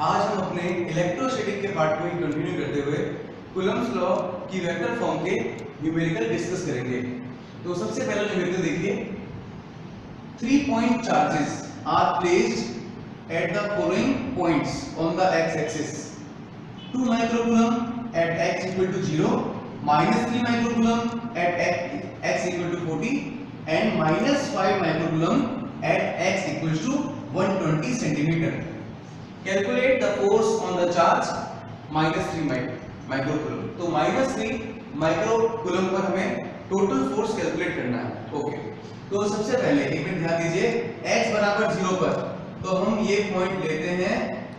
आज हम अपने इलेक्ट्रोस्टैटिक के पार्ट को ही कंटिन्यू करते हुए कूलम्स लॉ की वेक्टर फॉर्म के न्यूमेरिकल डिस्कस करेंगे। तो सबसे पहला न्यूमेरिकल देखिए, 3 point charges are placed at the following points on the x-axis: 2 microcoulomb at x equal to 0, -3 microcoulomb at x equal to 40, and -5 microcoulomb at x equals to 120 centimeter. Calculate the force on the charge -3 microcoulomb. तो -3 microcoulomb पर हमें total force calculate करना है। Okay, तो सबसे पहले एक minute ध्यान दीजिए, x बराबर 0 पर तो हम ये पॉइंट लेते हैं,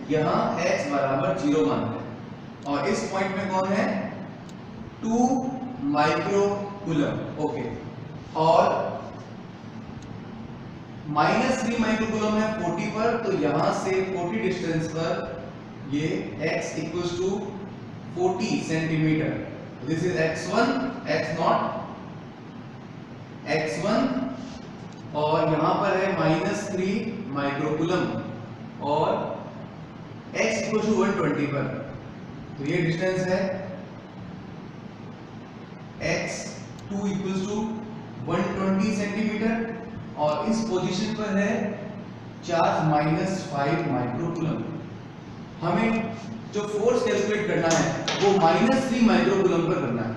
यहाँ x बराबर 0 मानते हैं और इस पॉइंट में कौन है, 2 माइक्रोकूलम। ओके, और -3 माइक्रोकूलम है 40 पर, तो यहां से 40 डिस्टेंस पर ये x equals to 40 centimetre. This is x1, x0, x1 और यहां पर है -3 माइक्रोकूलम और x इक्वल्स टू 120 पर, तो ये डिस्टेंस है x2 इक्वल्स टू 120 सेंटीमीटर और इस पोजीशन पर है चार्ज -5 माइक्रोकूलम। हमें जो फोर्स कैलकुलेट करना है वो -3 माइक्रोकूलम पर करना है।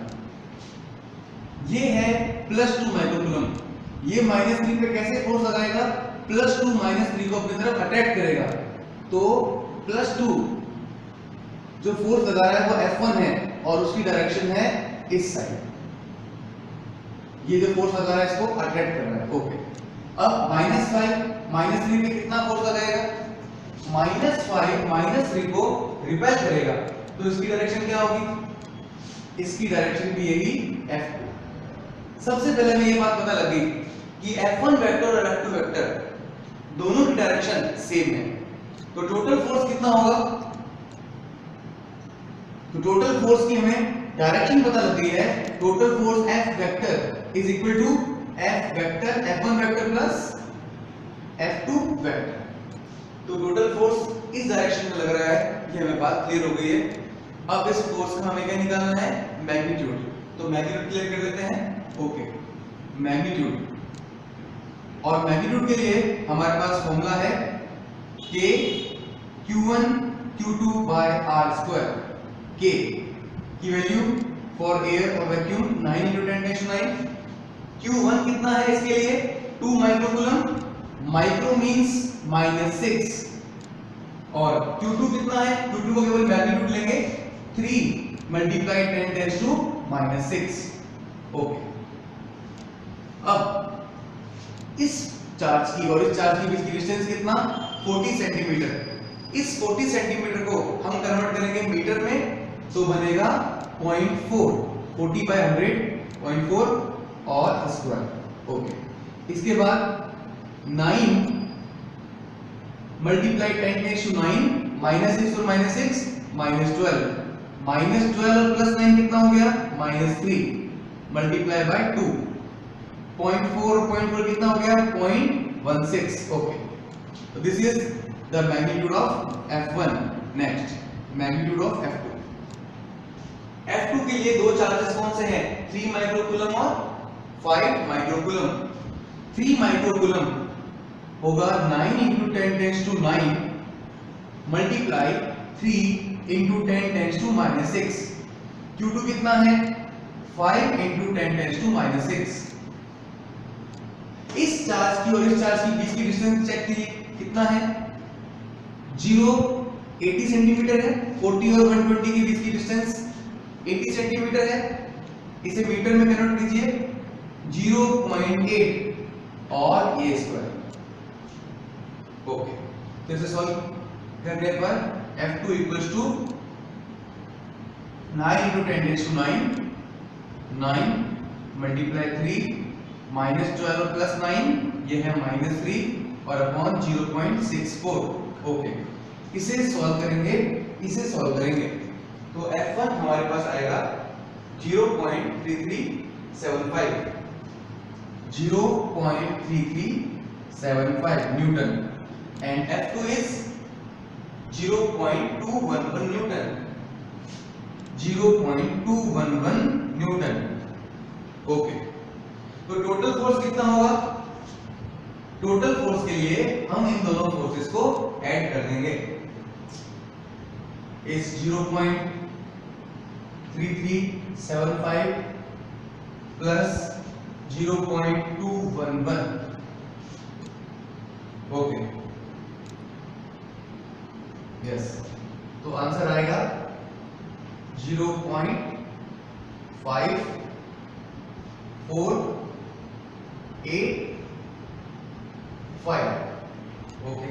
ये है +2 माइक्रोकूलम, ये -3 पे कैसे फोर्स लगाएगा, +2 -3 को अपनी तरफ अट्रैक्ट करेगा, तो +2 जो फोर्स लगा रहा है वो F1 है और उसकी डायरेक्शन है इस साइड। ये जो फोर्स लगा रहा है इसको अट्रैक्ट कर रहा है। ओके, अब -5 -3 पे कितना फोर्स लगाएगा, -5 -3 को रिपेल करेगा, तो इसकी डायरेक्शन क्या होगी, इसकी डायरेक्शन भी यही F2। सबसे पहले हमें ये बात पता लगी कि F1 वेक्टर और F2 वेक्टर दोनों की डायरेक्शन सेम है, तो टोटल फोर्स कितना होगा, तो टोटल फोर्स की हमें डायरेक्शन पता लग गई है। Total force F vector is equal to F vector F1 vector plus F2 vector. तो टोटल फोर्स इस डायरेक्शन में लग रहा है, ये हमें बात क्लियर हो गई है। अब इस फोर्स का हमें क्या निकालना है, मैग्नीट्यूड। तो मैग्नीट्यूड क्लियर कर देते हैं। ओके, मैग्नीट्यूड, और मैग्नीट्यूड के लिए हमारे पास फॉर्मूला है K Q1 Q2 by R square। K की वैल्यू फॉर एयर और वैक्यूम 9 × 10⁻⁹। Q1 कितना है इसके लिए, 2 माइक्रोकूलम, माइक्रो मींस -6, और Q2 कितना है, Q2 को केवल मैग्नीट्यूड लेंगे, 3 × 10⁻⁻⁶। ओके, अब इस चार्ज की और इस चार्ज के बीच की डिस्टेंस कितना, 40 सेंटीमीटर। इस 40 सेंटीमीटर को हम कन्वर्ट करेंगे मीटर में, तो बनेगा 0.4, 40/100 0.4 और स्क्वायर। ओके, इसके बाद 9 मल्टीप्लाई 10⁻⁹, -6 और -6 -12, -12 और +9 कितना हो गया, -3 मल्टीप्लाई बाय 2, 0.4 और 0.4 कितना हो गया, 0.16। ओके, तो this is the magnitude of F1। Next, magnitude of F2। F2 के लिए दो चार्जेस कौन से हैं, 3 माइक्रोकूलम और 5 माइक्रोकूलम। 3 माइक्रोकूलम होगा 9 × 10⁻⁹ मल्टीप्लाई 3 × 10⁻⁻⁶। Q2 कितना है, 5 × 10⁻⁻⁶। इस चार्ज की और इस चार्ज के बीच की डिस्टेंस चेक कीजिए, कितना है, 0 80 सेंटीमीटर है। 40 और 120 के बीच की डिस्टेंस 80 सेंटीमीटर है। इसे मीटर में कन्वर्ट कीजिए, 0.8 और ये स्क्वायर। ओके, तो इसे सॉल्व करने पर F2 इक्वल्स टू 9 × 10⁻⁹, 9 मल्टीप्लाई 3 -12 और +9, ये है -3 और अपॉन 0.64। ओके, इसे सॉल्व करेंगे, इसे सॉल्व करेंगे तो F1 हमारे पास आएगा 0.3375, 0.3375 Newton, and F2 is 0.211 Newton, 0.211 Newton. Okay, तो टोटल फोर्स कितना होगा? टोटल फोर्स के लिए हम इन दोनों फोर्सेस को ऐड कर देंगे। इस 0.3375 प्लस 0.211। ओके, यस, तो आंसर आएगा 0.5485। Okay,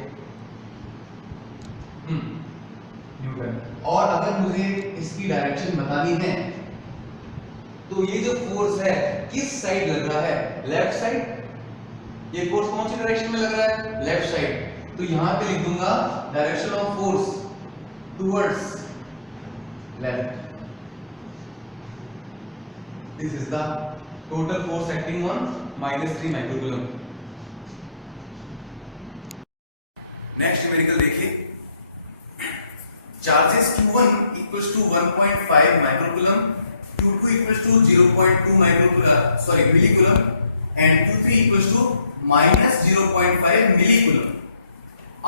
Newton. और अगर मुझे इसकी डायरेक्शन बतानी है तो ये जो फोर्स है किस साइड लग रहा है? Left side. ये फोर्स कौन सी डायरेक्शन में लग रहा है? Left side. तो यहां पे लिख दूंगा direction of force towards left. This is the total force acting on -3 microcoulomb. Next numerical देखिए, charges Q1 equals to 1.5 microcoulomb, Q2 equals to 0.2 millicoulomb and Q3 equals to -0.5 millicoulomb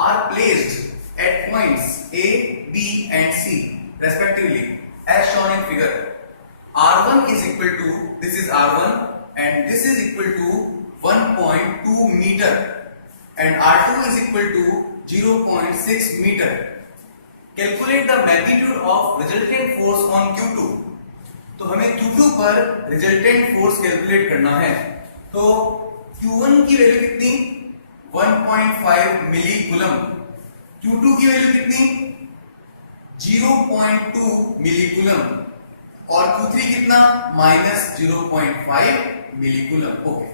are placed at points A, B and C respectively as shown in figure. R1 is equal to, this is R1 and this is equal to 1.2 meter and R2 is equal to 0.6 meter. Calculate the magnitude of resultant force on Q2. तो हमें Q2 पर resultant force calculate करना है। तो Q1 की value कितनी? 1.5 मिलीकूलम। Q2 की value कितनी? 0.2 मिलीकूलम और Q3 कितना? -0.5 मिलीकूलम। ओके,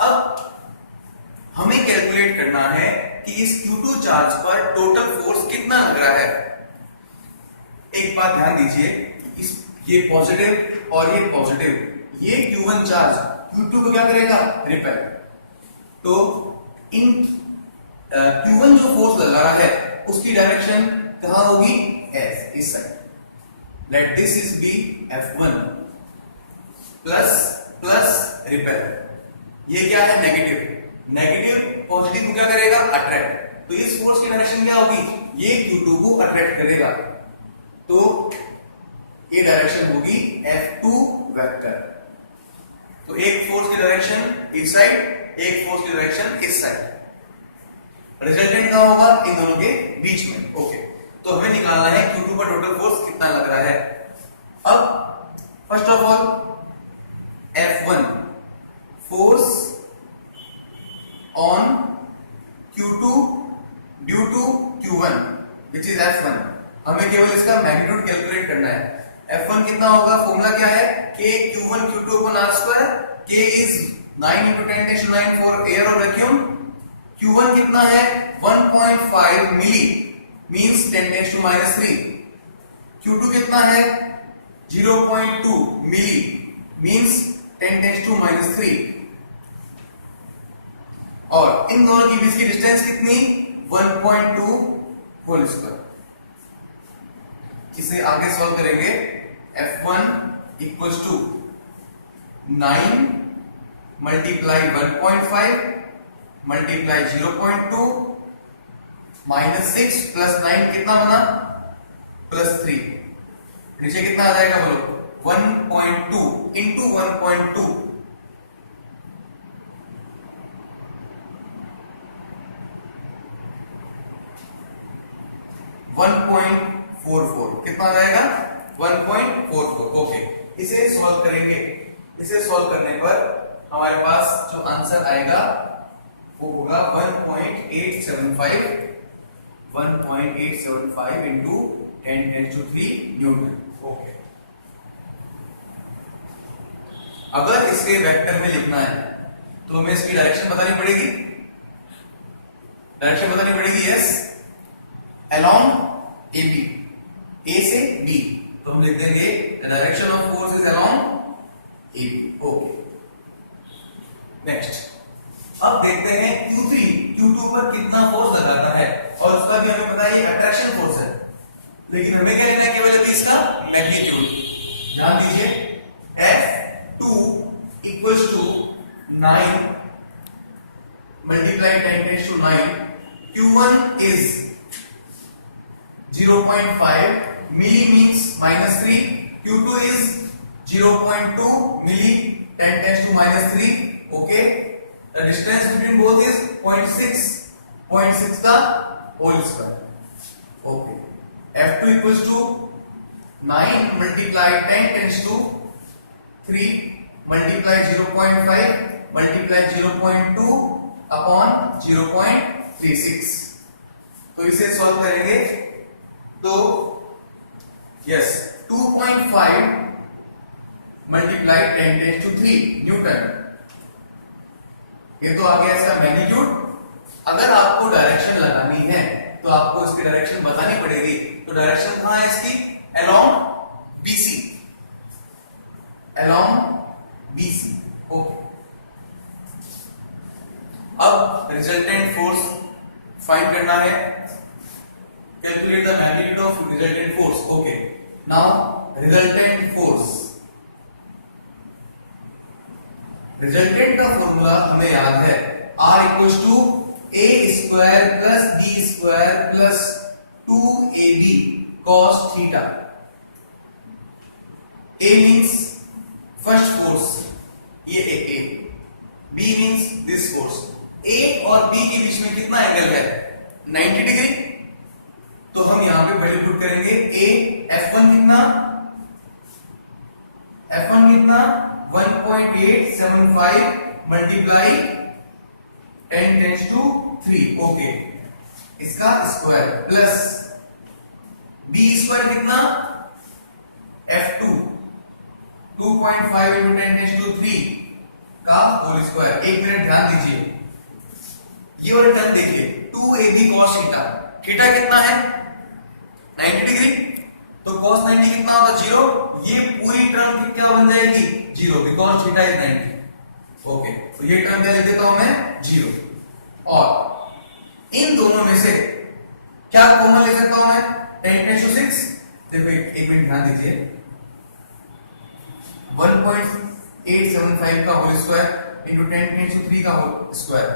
अब हमें कैलकुलेट करना है कि इस Q2 चार्ज पर टोटल फोर्स कितना लग रहा है। एक बात ध्यान दीजिए, ये पॉजिटिव और ये पॉजिटिव, ये Q1 चार्ज Q2 को क्या करेगा? रिपेल। तो इन Q1 जो फोर्स लगा रहा है उसकी डायरेक्शन कहां होगी? इस side. Let this is B F1 plus plus repel. ये क्या है? नेगेटिव। नेगेटिव पॉजिटिव को क्या करेगा? अट्रैक्ट। तो इस फोर्स की डायरेक्शन क्या होगी? ये Q2 को अट्रैक्ट करेगा, तो ये डायरेक्शन होगी F2 वेक्टर। तो एक फोर्स की डायरेक्शन इस साइड, एक फोर्स की डायरेक्शन इस साइड। रिजल्टेंट क्या होगा? इन दोनों के बीच में। ओके, तो हमें निकालना है Q2 पर टोटल फोर्स कितना लग रहा है। अब first of all F1 force on Q2 due to Q1 which is F1। हमें केवल इसका मैग्नीट्यूड कैलकुलेट करना है। F1 कितना होगा? फॉर्मूला क्या है? K Q1 Q2 upon R²। K is 9 into 10⁻⁹ for air or vacuum। Q1 कितना है? 1.5 मिली means 10⁻⁻3। Q2 कितना है? 0.2 मिली means 10⁻⁻3 और इन दोनों के बीच की डिस्टेंस कितनी? 1.2 होल स्क्वायर। इसे आगे सॉल्व करेंगे। F1 equals to 9 multiply 1.5 multiply 0.2 -6 plus 9 कितना बना? +3। नीचे कितना आ जाएगा बोलो? 1.2 इंटू 1.2 1.44 कितना आ जाएगा? 1.44। ओके, इसे सॉल्व करेंगे। इसे सॉल्व करने पर हमारे पास जो आंसर आएगा वो होगा 1.875 इंटू 10⁻³ न्यूटन। ओके, अगर इसके वेक्टर में लिखना है तो हमें इसकी डायरेक्शन बतानी पड़ेगी। डायरेक्शन बतानी पड़ेगी, यस, along AB, A से B। तो हम लिख देंगे direction of force is along AB। Okay, next अब देखते हैं Q3 Q2 पर कितना फोर्स लगाता है और उसका कि हमें पता है ये अट्रैक्शन फोर्स है, लेकिन हमें क्या लेना है केवल अभी इसका मैग्नीट्यूड। ध्यान दीजिए F2 equals to 9 multiply 10⁻⁹ Q1 is 0.5 milli means -3, Q2 is 0.2 milli 10⁻⁻3. Okay, the distance between both is 0.6 का whole square. Okay, F2 equals to 9 multiply 10⁻³ multiply 0.5 multiply 0.2 upon 0.36. तो इसे सॉल्व करेंगे तो यस 2.5 मल्टीप्लाई 10⁻³ न्यूटन, ये तो आ गया इसका magnitude. अगर आपको डायरेक्शन लगानी है तो आपको इसकी डायरेक्शन बतानी पड़ेगी। तो डायरेक्शन कहां है इसकी? Along BC, along BC। Okay, अब रिजल्टेंट फोर्स फाइंड करना है। Calculate the magnitude of resultant force. Okay, now resultant force, resultant का फॉर्मूला हमें याद है, R equals to A square plus B square plus 2AB cos theta. A means first force, ये A, B means this force. A और B के बीच में कितना angle है? 90 डिग्री। तो हम यहां पे वैल्यू पुट करेंगे। A F1 कितना? F1 कितना? 1.875 मल्टीप्लाई 10⁻⁵। ओके, इसका स्क्वायर प्लस B स्क्वायर कितना? F2 2.5 into 10⁻³ का होल स्क्वायर। एक मिनट ध्यान दीजिए, ये वाला टर्म देखिए 2AB cos थीटा। थीटा कितना है? 90 डिग्री। तो cos 90 कितना होगा? 0। ये पूरी टर्म क्या बन जाएगी? 0, बिकॉज थीटा इज 90। ओके, तो ये टर्म क्या लिख देता हूं मैं? 0। और इन दोनों में से क्या कॉमन ले सकता हूं मैं? 10⁻⁶। देखो एक मिनट ध्यान दीजिए, 1.875 का होल स्क्वायर इंटू 10⁻³ का होल स्क्वायर,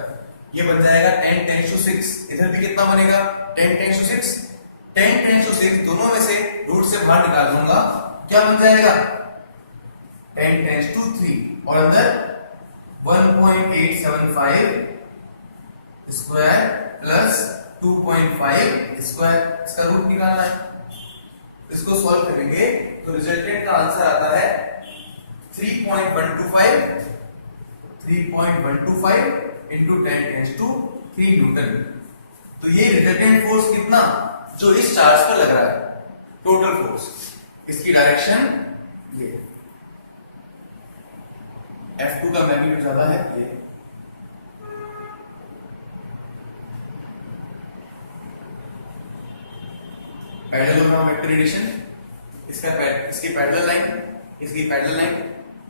ये बन जाएगा 10⁻⁶। इधर भी कितना बनेगा? 10⁻⁶। 10⁻⁶ दोनों में से रूट से बाहर निकाल दूंगा, क्या बन जाएगा? 10⁻³ और अंदर 1.875 स्क्वायर प्लस 2.5 स्क्वायर, इसका रूट निकालना है। इसको सॉल्व करेंगे तो रिजल्टेंट का आंसर आता है 3.125 इंटू 10⁻³ न्यूटन। तो ये रिजल्टेंट फोर्स कितना जो इस चार्ज पर लग रहा है, टोटल फोर्स। इसकी डायरेक्शन ये, F2 का मैग्नीट्यूड ज्यादा है ये। पैरेललोग्राम वेक्टर एडिशन, इसकी पैरेलल लाइन, इसकी parallel line,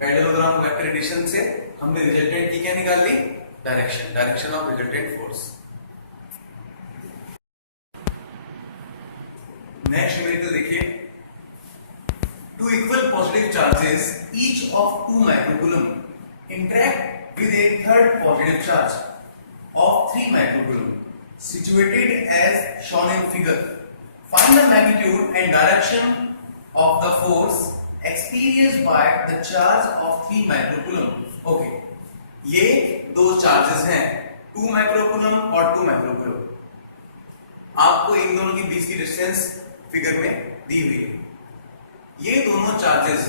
parallelogram vector addition से हमने रिजल्टेंट की क्या निकाल ली? Direction of resultant force. Next numerical देखिए, two equal positive charges each of 2 microcoulomb interact with a third positive charge of 3 microcoulomb situated as shown in figure. Find the magnitude and direction of the force experienced by the charge of 3 microcoulomb. Okay, ये दो charges हैं 2 microcoulomb और 2 microcoulomb. आपको इन दोनों के बीच की distance figure में दी हुई है। ये दोनों चार्जेस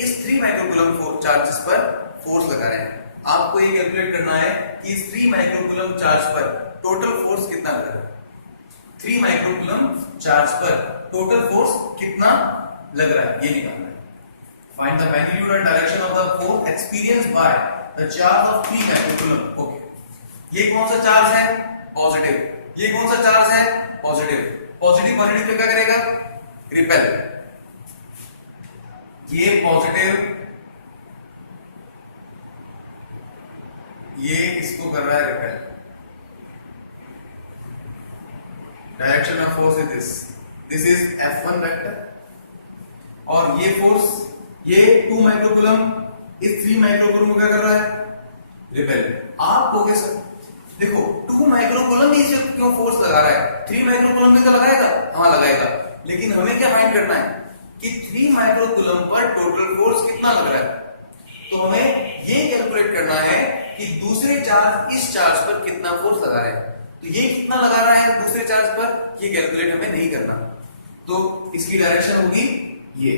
इस 3 माइक्रोकूलम चार्जेस पर फोर्स लगा रहे हैं। आपको ये कैलकुलेट करना है कि इस 3 माइक्रोकूलम चार्ज पर टोटल फोर्स कितना लग रहा है। 3 माइक्रोकूलम चार्ज पर टोटल फोर्स कितना लग रहा है, ये निकालना है। Find the magnitude and direction of the force experienced by the charge of 3 microcoulomb. Okay, ये कौन सा चार्ज है? पॉजिटिव। ये कौन सा चार्ज है? पॉजिटिव। पॉजिटिव पॉजिटिव क्या करेगा? रिपेल। ये पॉजिटिव, ये इसको कर रहा है repel. Direction of force is this is F1 vector, और ये फोर्स ये 2 माइक्रोकूलम इस 3 माइक्रोकूलम को क्या कर रहा है, रिपेल। आप कहोगे सर देखो 2 माइक्रोकूलम ही से क्यों फोर्स लगा रहा है, 3 माइक्रोकूलम भी तो लगाएगा, हाँ लगाएगा, लेकिन हमें क्या फाइंड करना है कि 3 माइक्रोकूलम पर टोटल फोर्स कितना लग रहा है। तो हमें ये कैलकुलेट करना है कि दूसरे चार्ज इस चार्ज पर कितना फोर्स लगा रहा है। तो ये कितना लगा रहा है दूसरे चार्ज पर, ये कैलकुलेट हमें नहीं करना। तो इसकी डायरेक्शन होगी ये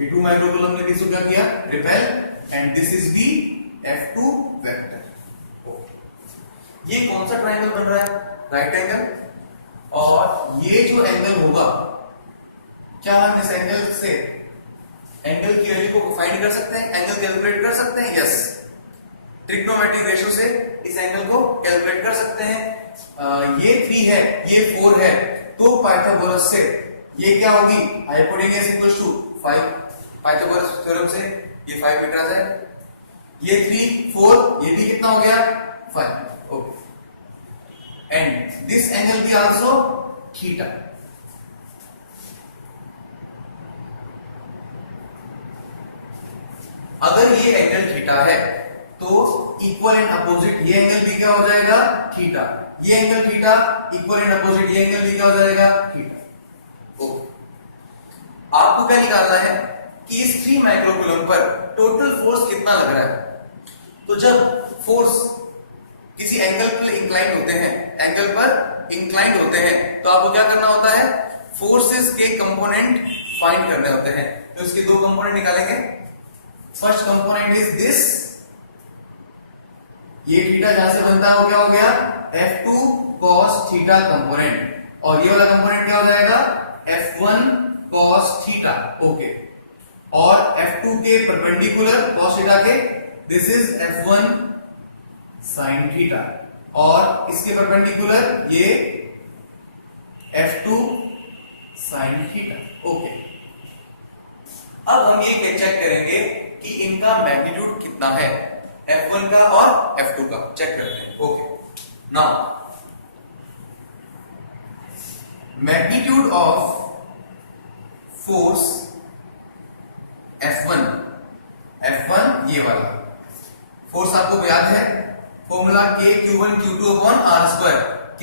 2 माइक्रोकूलम ने इसको क्या किया, repel, and this is the F2 vector. ये कौन सा ट्रायंगल बन रहा है, राइट एंगल, और ये जो एंगल होगा, क्या हम इस एंगल से एंगल की वैल्यू को फाइंड कर सकते हैं, एंगल कैलकुलेट कर सकते हैं, यस, ट्रिग्नोमेट्रिक रेशियो से इस एंगल को कैलकुलेट कर सकते हैं। ये 3 है, ये 4 है, तो पाइथागोरस से ये क्या होगी, hypotenuse equals to 5, Pythagoras theorem से ये 5 मीटर आ जाए, ये 3 4, ये भी कितना हो गया 5, ओके, एंड दिस एंगल भी आल्सो थीटा। अगर ये एंगल थीटा है तो इक्वल एंड अपोजिट ये एंगल भी क्या हो जाएगा, थीटा, ये angle theta, equal and opposite ये एंगल भी क्या हो जाएगा, थीटा। ओके, आपको क्या निकालना है कि इस 3 माइक्रोकूलम पर टोटल फोर्स कितना लग रहा है। तो जब फोर्स किसी एंगल पर इंक्लाइंड होते हैं, एंगल पर इंक्लाइंड होते हैं, तो आपको क्या करना होता है, फोर्सेस के कंपोनेंट फाइंड करने होते हैं। तो इसके 2 कंपोनेंट निकालेंगे। फर्स्ट कंपोनेंट इज दिस, ये थीटा जहां से बनता है वो क्या हो गया, F2 cos थीटा कंपोनेंट, और ये वाला कंपोनेंट क्या हो जाएगा, F1 cos थीटा, ओके, और F2 के परपेंडिकुलर cos थीटा के this is F1 sin theta, और इसके परपेंडिकुलर ये F2 sin थीटा, ओके। अब हम ये चेक करेंगे कि इनका मैग्नीट्यूड कितना है, F1 का और F2 का चेक करते हैं, okay. Now magnitude of force F1, F1 ये वाला फोर्स आपको याद है, formula K Q1 Q2 upon R square, K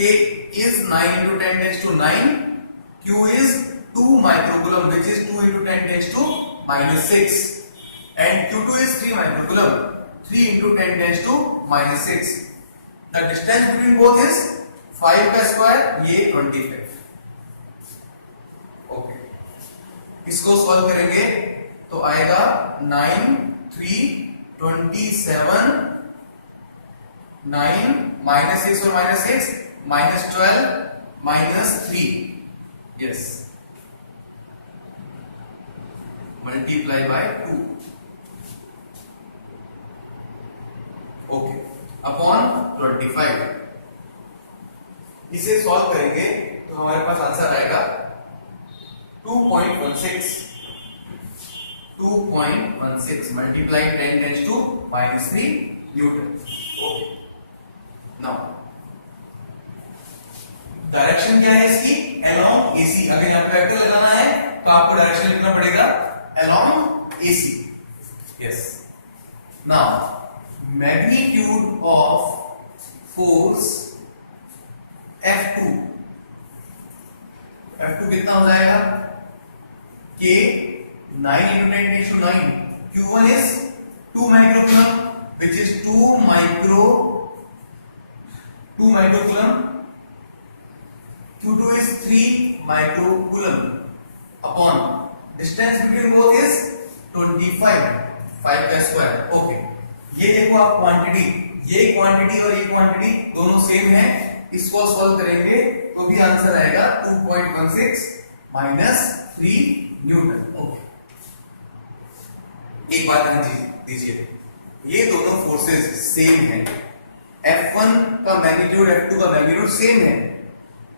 is 9 into 10 raised to 9, Q is 2 microcoulomb which is 2 into 10 raised to minus 6, and Q2 is 3 microcoulomb, 3 into 10 raised to minus 6. The distance between both is 5 का square, ये 25, okay. इसको solve करेंगे तो आएगा 9 3 27, 9 minus 6 और minus 6 minus 12 minus 3, yes, multiply by 2, okay, upon 25। इसे solve करेंगे तो हमारे पास आंसर आएगा 2.16 multiply 10 tens to -3 newton, okay. Now direction क्या है इसकी, अलोंग AC। अगर यहां पे वेक्टर लगाना है तो आपको डायरेक्शन लिखना पड़ेगा along AC, yes. Now magnitude of force F2 कितना हो जाएगा, K 9 into 10 raised to 9, Q1 is 2 microcoulomb which is 2 microcoulomb, Q2 is 3 microcoulomb, upon distance between both is 25, 5 का स्क्वायर, ओके। ये देखो आप क्वांटिटी, ये क्वांटिटी और ये क्वांटिटी दोनों सेम है, इसको सॉल्व करेंगे तो भी आंसर आएगा 2.16 -3 न्यूटन, ओके। एक बात ध्यान दीजिए, ये दोनों फोर्सेस सेम हैं, F1 का मैग्नीट्यूड F2 का मैग्नीट्यूड सेम है,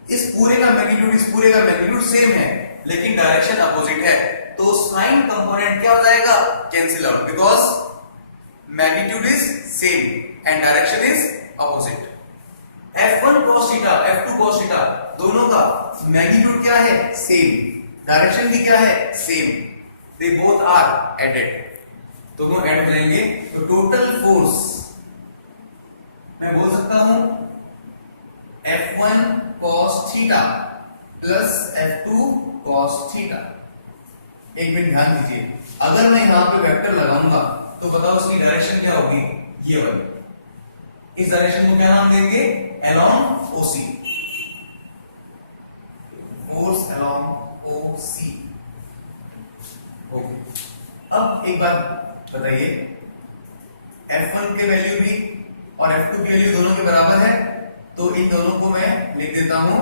इस पूरे का मैग्नीट्यूड सेम है, लेकिन डायरेक्शन अपोजिट है, तो साइन कंपोनेंट क्या हो जाएगा, cancel out, because magnitude is same and direction is opposite. F1 cos theta, F2 cos theta, दोनों का मैग्नीट्यूड क्या है? सेम। डायरेक्शन भी क्या है? Same. They both are added, दोनों ऐड मिलेंगे तो टोटल फोर्स मैं बोल सकता हूं F1 cos theta plus F2 cos theta. एक मिनट ध्यान दीजिए, अगर मैं यहां पे वेक्टर लगाऊंगा तो बताओ उसकी डायरेक्शन क्या होगी? ये वाली। इस डायरेक्शन को क्या नाम देंगे? Along OC, force along OC। Okay, अब एक बात बताइए, F1 के वैल्यू भी और F2 की वैल्यू दोनों के बराबर है, तो इन दोनों को मैं लिख देता हूं,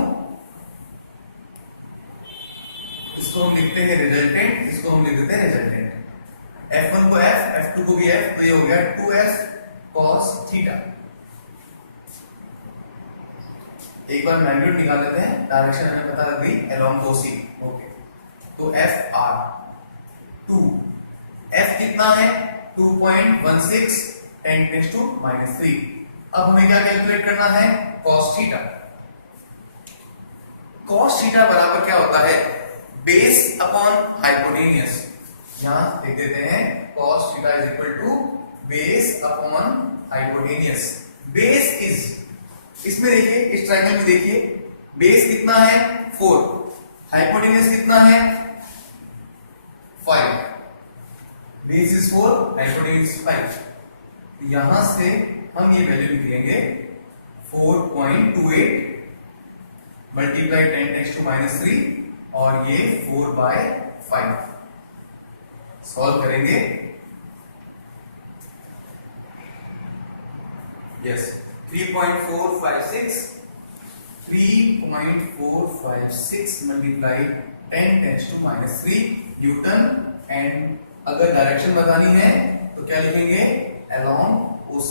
इसको हम लिखते हैं रिजल्टेंट, इसको हम लिख देते हैं रिजल्टेंट। F1 को F, F2 को भी F, तो ये हो गया 2S cos थीटा। एक बार मैग्नीट्यूड निकाल लेते हैं, डायरेक्शन हमें पता लग गई अलोंग OC। ओके, तो FR 2, F कितना है? 2.16 10⁻⁻3। अब हमें क्या कैलकुलेट करना है? cos theta. cos थीटा बराबर क्या होता है? Base upon hypotenuse. यहां लिख देते हैं cos theta is equal to base upon hypotenuse. Base is, इसमें देखिए, इस ट्रायंगल में देखिए, बेस कितना है? 4, हाइपोटेन्यूज कितना है? 5। Base is 4, hypotenuse 5। यहां से हम ये वैल्यू लिख लेंगे 4.28 मल्टीप्लाई 10⁻⁻3 और ये 4/5। सॉल्व करेंगे, यस 3.456 मल्टीप्लाई 10⁻⁻3 न्यूटन। एंड अगर डायरेक्शन बतानी है तो क्या लिखेंगे? Along OC।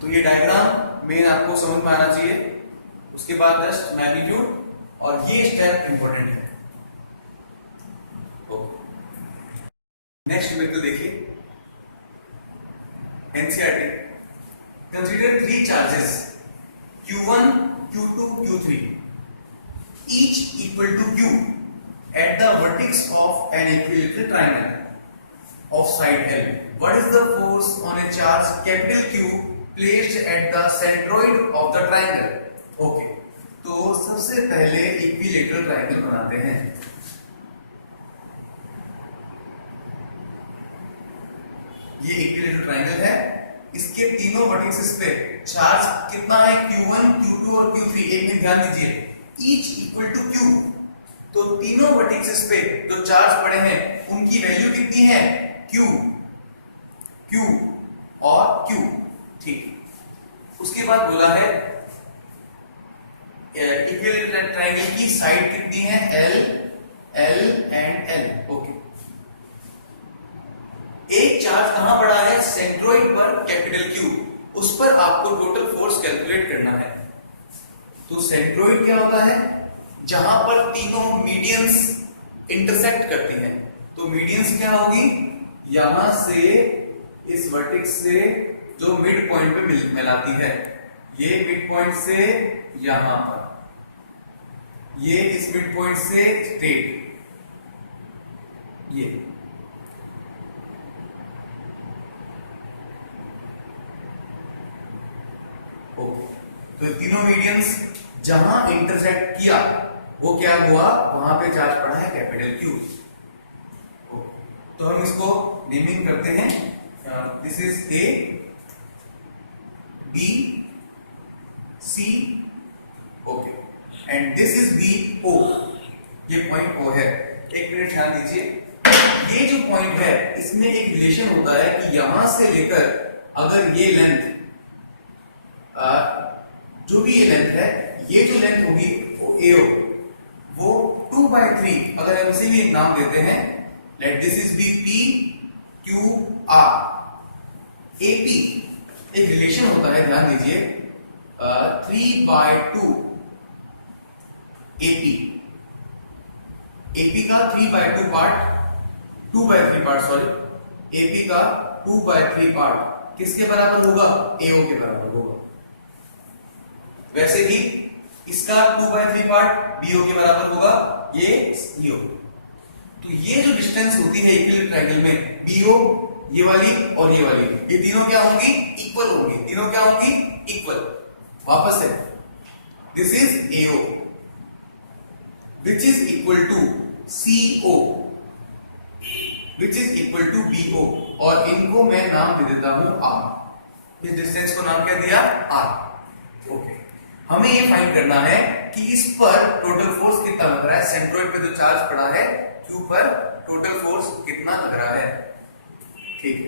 तो ये डायग्राम मेन आपको समझ में आना चाहिए। उसके बाद जस्ट मैग्नीट्यूड और ये स्टेप इंपॉर्टेंट है। नेक्स्ट मेथड देखिए, NCERT। Consider 3 charges Q1, Q2, Q3 each equal to Q at the vertex of an equilateral triangle of side L. What is the force on a charge capital Q placed at the centroid of the triangle? Okay, तो सबसे पहले equilateral triangle बनाते हैं। ये equilateral triangle है, इसके तीनों vertices पे चार्ज कितना है? Q1, Q2 और Q3। एक मिनट ध्यान दीजिए, each equal to Q, तो तीनों वर्टिसेस पे जो चार्ज पड़े हैं उनकी वैल्यू कितनी है? Q, Q और Q। ठीक, उसके बाद बोला है इक्विलेटरल ट्रायंगल की साइड कितनी है? L, L and L। Okay, एक चार्ज कहां पड़ा है? सेंट्रोइड पर कैपिटल Q, उस पर आपको टोटल फोर्स कैलकुलेट करना है। तो सेंट्रोइड क्या होता है? जहां पर तीनों मीडियंस इंटरसेक्ट करती हैं। तो मीडियंस क्या होगी? यहां से इस वर्टेक्स से जो मिड पॉइंट पे मिलाती है, ये मिड पॉइंट से यहां पर, ये इस मिड पॉइंट से स्ट्रेट, ये ओके। तो तीनों मीडियंस जहां इंटरसेक्ट किया वो क्या हुआ? वहां पे चार्ज पड़ा है कैपिटल Q। तो हम इसको नेमिंग करते हैं, this is A, B, C, okay, and this is B, O। ये पॉइंट O है। एक मिनट ध्यान दीजिए, ये जो पॉइंट है इसमें एक रिलेशन होता है कि यहां से लेकर अगर ये लेंथ, जो भी ये लेंथ है, ये जो लेंथ होगी वो AO, वो 2/3, अगर हम इसे भी एक नाम देते हैं, let this is be P Q R। AP एक रिलेशन होता है, ध्यान दीजिए, 3/2 AP। AP का 3/2 पार्ट, 2/3 पार्ट, सॉरी, AP का 2/3 पार्ट किसके बराबर होगा? AO के बराबर होगा। वैसे ही इसका 2/3 पार्ट BO के बराबर होगा, ये EO। तो ये जो डिस्टेंस होती है इक्विलेटरल ट्रायंगल में, BO ये वाली और ये वाली, ये तीनों क्या होंगी? इक्वल होंगी। तीनों क्या होंगी? इक्वल। वापस है, this is AO which is equal to CO which is equal to BO, और इनको मैं नाम दे देता हूं R। इस डिस्टेंस को नाम क्या दिया? R। ओके, हमें ये फाइंड करना है कि इस पर टोटल फोर्स कितना लग रहा है। सेंट्रोइड पे जो चार्ज पड़ा है Q पर टोटल फोर्स कितना लग रहा है। ठीक है,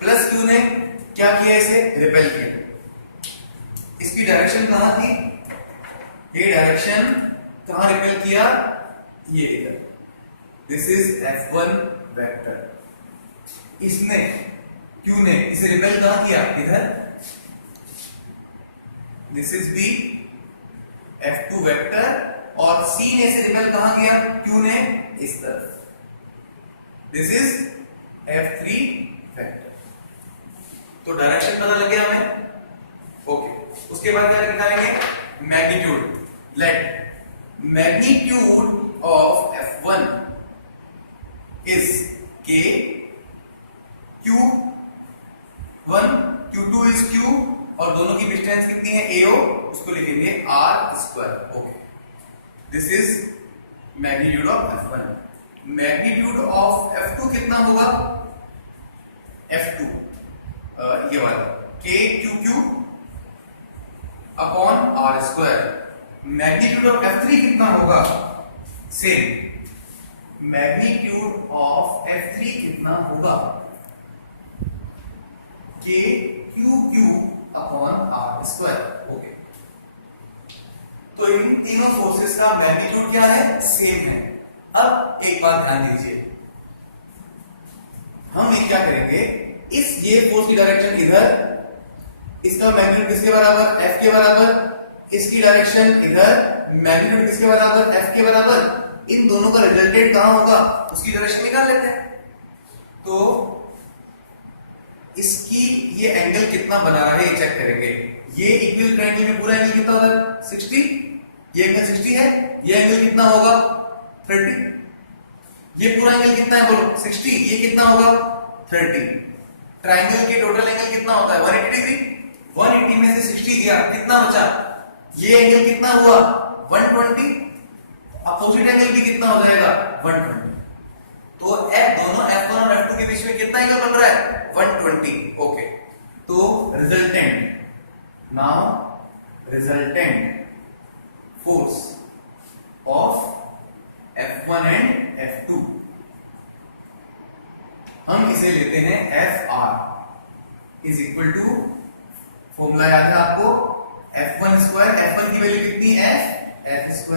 प्लस Q ने क्या किया? इसे रिपेल किया। इसकी डायरेक्शन कहां थी? ये डायरेक्शन कहां रिपेल किया? ये इधर। This is F1 vector. इसने Q ने इसे रिपेल कहां किया? इधर। This is B F2 vector, और C ने इसे रिपेल कहां किया? Q ने इस तरफ। This is F3 vector. तो डायरेक्शन पता लग गया हमें। ओके, उसके बाद क्या निकालेंगे? Magnitude. Let magnitude of F1 is K, Q1, Q2 is Q, और दोनों की डिस्टेंस कितनी है? AO, उसको लिखेंगे R²। Okay, this is magnitude of F1। Magnitude of F2 कितना होगा? F2 ये वाला KQQ upon R²। Magnitude of F3 कितना होगा? सेम, मैग्नीट्यूड ऑफ F3 कितना होगा? KQQ upon R²। ओके, तो इन तीनों फोर्सेस का मैग्नीट्यूड क्या है? सेम है। अब एक बात ध्यान दीजिए, हम ये क्या करेंगे? ये फोर्स की डायरेक्शन इधर, इसका मैग्नीट्यूड किसके बराबर? F के बराबर। इसकी डायरेक्शन इधर, मैग्नीट्यूड किसके बराबर? F के बराबर। इन दोनों का रिजल्टेंट कहां होगा? उसकी डायरेक्शन निकाल लेते हैं। तो इसकी ये एंगल कितना बना रहा है ये चेक करेंगे। ये इक्विलेटरल ट्रायंगल में पूरा एंगल कितना होगा? 60। ये एंगल 60 है। ये एंगल कितना होगा? 30। ये पूरा एंगल कितना है? बोलो 60। ये कितना होगा? 30। ट्रायंगल के टोटल एंगल कितना होता है? 180 डिग्री। 180 में से 60 गया, कितना बचा? ये एंगल कितना हुआ? 120। अपोजिट एंगल भी कितना हो जाएगा? 120। तो दोनों F1 और F2 के बीच में कितना एंगल बन रहा है? 120। ओके, तो resultant, now resultant force of F1 and F2, हम इसे लेते हैं FR is equal to, formula याद है आपको? F1²। F1 की वैल्यू कितनी? F²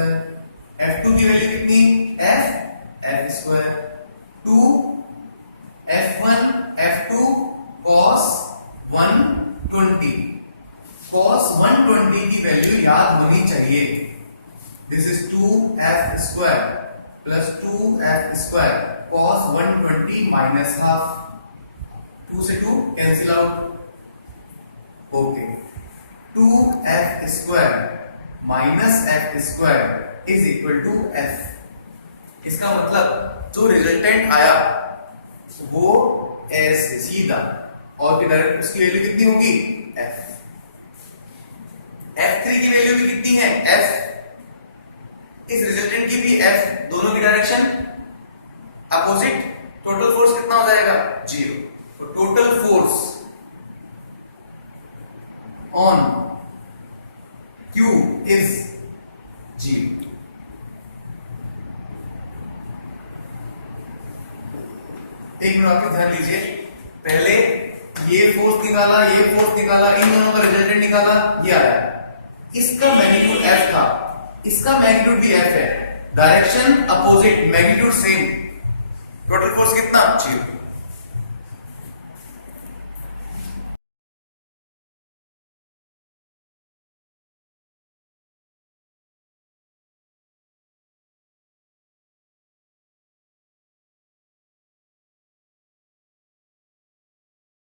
F2 की वैल्यू कितनी? F² 2 F1 F2 cos 120। cos 120 की वैल्यू याद होनी चाहिए। This is 2F² plus 2F² cos 120 minus half. 2 से 2 cancel out. Okay, 2F² minus F² is equal to F। इसका मतलब जो रिजल्टेंट आया वो ऐसे सीधा, और डायरेक्ट उसकी वैल्यू कितनी होगी? F। F3 की वैल्यू भी कितनी है? F। इस रिजल्टेंट की भी F। दोनों की डायरेक्शन अपोजिट। टोटल फोर्स कितना हो जाएगा? 0। तो total force on Q is 0। एक मिनट आपके ध्यान लीजिए, पहले ये फोर्स निकाला, ये फोर्स निकाला, इन दोनों का रिजल्टेंट निकाला, ये आया। इसका मैग्नीट्यूड F था, इसका मैग्नीट्यूड भी F है। Direction opposite, magnitude same. Total force कितना? 0।